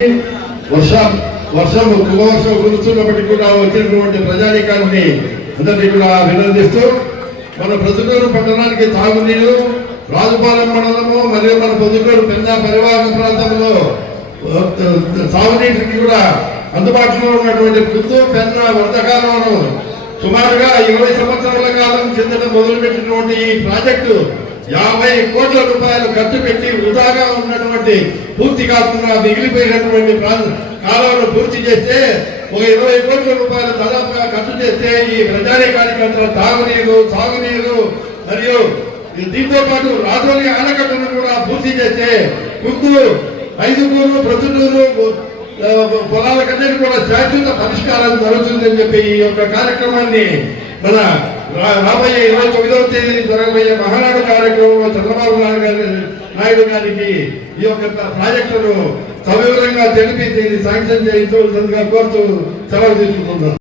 వర్షం వర్షం కుమవర్షం కురుస్తున్నప్పటికీ కూడా వచ్చినటువంటి ప్రజానీకాన్ని అందరినీ కూడా అభినందిస్తూ మన ప్రతిటూరు పట్టణానికి తాగునీరు రాజుపాలెం మండలము మరియు మన పొద్దుటూరు పెద్ద పరివాహక ప్రాంతంలో సాగునీటికి కూడా అందుబాటులో ఉన్నటువంటి పుత్తూరు పెన్న వర్తకాలను సుమారుగా ఇరవై సంవత్సరాల కాలం చెందిన మొదలుపెట్టినటువంటి ఈ ప్రాజెక్టు యాభై కోట్ల రూపాయలు ఖర్చు పెట్టి వృధాగా ఉన్నటువంటి పూర్తి కాకుండా మిగిలిపోయినటువంటి ప్రాంత కాలువను పూర్తి చేస్తే ఒక ఇరవై కోట్ల రూపాయలు దాదాపుగా ఖర్చు చేస్తే ఈ ప్రజానీకానికి కార్యకర్తల తాగునీరు సాగునీరు మరియు దీంతో పాటు రాజోని ఆనకట్టును కూడా పూర్తి చేస్తే ముందు ఐదుగురు ప్రతిదూరు పొలాల కంటే కూడా శాశ్వత పరిష్కారం జరుగుతుందని చెప్పి ఈ యొక్క కార్యక్రమాన్ని మన రాబోయే ఇరవై తొమ్మిదవ తేదీ జరగబోయే మహానాడు కార్యక్రమంలో చంద్రబాబు నాయుడు గారి నాయుడు గారికి ఈ యొక్క ప్రాజెక్టును సవివరంగా తెలిపి దీన్ని శాంక్షన్ చేయించవలసిందిగా కోరుతూ సెలవు తీసుకుంటున్నాను.